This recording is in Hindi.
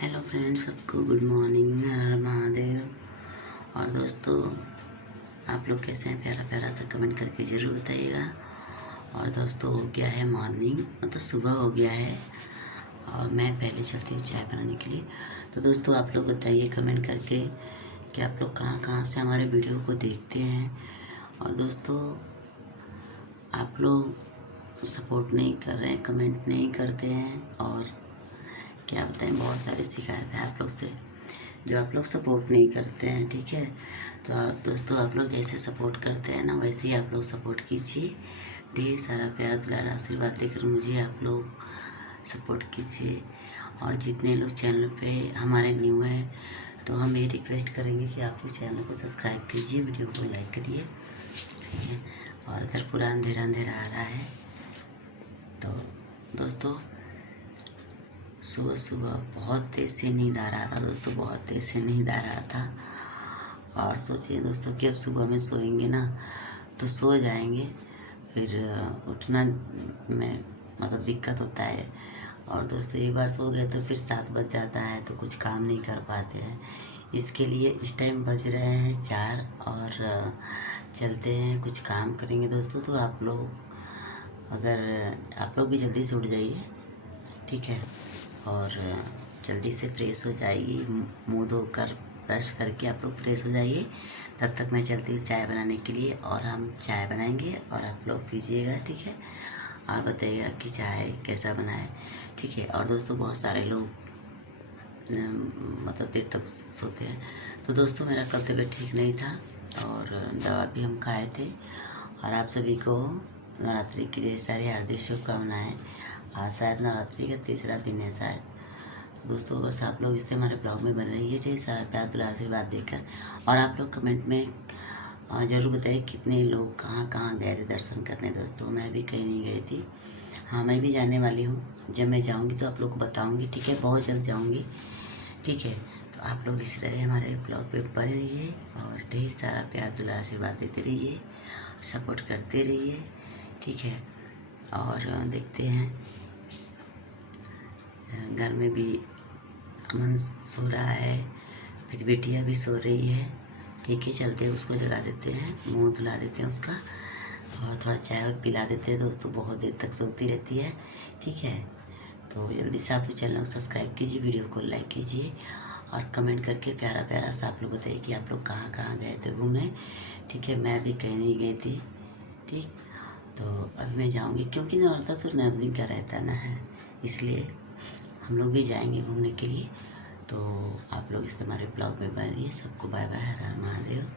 हेलो फ्रेंड्स, सबको गुड मॉर्निंग। हर हर महादेव। और दोस्तों, आप लोग कैसे हैं? प्यारा प्यारा सा कमेंट करके ज़रूर बताइएगा। और दोस्तों, हो गया है मॉर्निंग, मतलब सुबह हो गया है और मैं पहले चलती हूँ चाय बनाने के लिए। तो दोस्तों, आप लोग बताइए कमेंट करके कि आप लोग कहाँ कहाँ से हमारे वीडियो को देखते हैं। और दोस्तों, आप लोग सपोर्ट नहीं कर रहे हैं, कमेंट नहीं करते हैं, और क्या बताएं, बहुत सारी शिकायत है आप लोग से जो आप लोग सपोर्ट नहीं करते हैं। ठीक है, तो आप दोस्तों, आप लोग जैसे सपोर्ट करते हैं ना, वैसे ही आप लोग सपोर्ट कीजिए। ढेर सारा प्यार दुलार आशीर्वाद देकर मुझे आप लोग सपोर्ट कीजिए। और जितने लोग चैनल पे हमारे न्यू है, तो हम ये रिक्वेस्ट करेंगे कि आप लोग चैनल को सब्सक्राइब कीजिए, वीडियो को लाइक करिए। ठीक है, और इधर पूरा अंधेरा अंधेरा आ रहा है। तो दोस्तों, सुबह सुबह बहुत तेज़ से नींद आ रहा था दोस्तों, बहुत तेज़ से नींद आ रहा था। और सोचिए दोस्तों कि अब सुबह में सोएंगे ना तो सो जाएंगे, फिर उठना में मतलब दिक्कत होता है। और दोस्तों, एक बार सो गए तो फिर 7 बज जाता है, तो कुछ काम नहीं कर पाते हैं। इसके लिए इस टाइम बज रहे हैं 4 और चलते हैं, कुछ काम करेंगे दोस्तों। तो आप लोग, अगर आप लोग भी जल्दी से उठ जाइए, ठीक है, और जल्दी से फ्रेश हो जाइए, मुंह धोकर ब्रश करके आप लोग फ्रेश हो जाइए। तब तक मैं चलती हूँ चाय बनाने के लिए, और हम चाय बनाएंगे और आप लोग पीजिएगा। ठीक है, और बताइएगा कि चाय कैसा बना है। ठीक है, और दोस्तों, बहुत सारे लोग मतलब देर तक सोते हैं। तो दोस्तों, मेरा कल तबीयत ठीक नहीं था और दवा भी हम खाए थे। और आप सभी को नवरात्रि की ढेर सारी हार्दिक शुभकामनाएँ। आज शायद नवरात्रि का तीसरा दिन है शायद। तो दोस्तों, बस आप लोग इससे हमारे ब्लॉग में बन रही है, ढेर सारा प्यार दुलार आशीर्वाद देकर। और आप लोग कमेंट में ज़रूर बताइए कितने लोग कहाँ कहाँ गए थे दर्शन करने। दोस्तों, मैं भी कहीं नहीं गई थी। हाँ, मैं भी जाने वाली हूँ। जब मैं जाऊँगी तो आप लोग को बताऊँगी। ठीक है, बहुत जल्द जाऊँगी। ठीक है, तो आप लोग इसी तरह हमारे ब्लॉग पे बने रहिए और ढेर सारा प्यार दुलार आशीर्वाद देते रहिए, सपोर्ट करते रहिए। ठीक है, और देखते हैं, घर में भी अमन सो रहा है, फिर बिटिया भी सो रही है। ठीक है, चलते हैं, उसको जगा देते हैं, मुंह धुला देते हैं उसका, और थोड़ा चाय पिला देते हैं। दोस्तों, बहुत देर तक सोती रहती है। ठीक है, तो जल्दी से आप चैनल को सब्सक्राइब कीजिए, वीडियो को लाइक कीजिए, और कमेंट करके प्यारा प्यारा सा आप लोग बताइए कि आप लोग कहाँ कहाँ गए थे घूमने। ठीक है, मैं भी कहीं नहीं गई थी। ठीक, तो अभी मैं जाऊँगी, क्योंकि नवरात्र तो 9 दिन का रहता है ना, है इसलिए हम लोग भी जाएंगे घूमने के लिए। तो आप लोग इस हमारे ब्लॉग में बनिए। सबको बाय बाय, हर हर महादेव।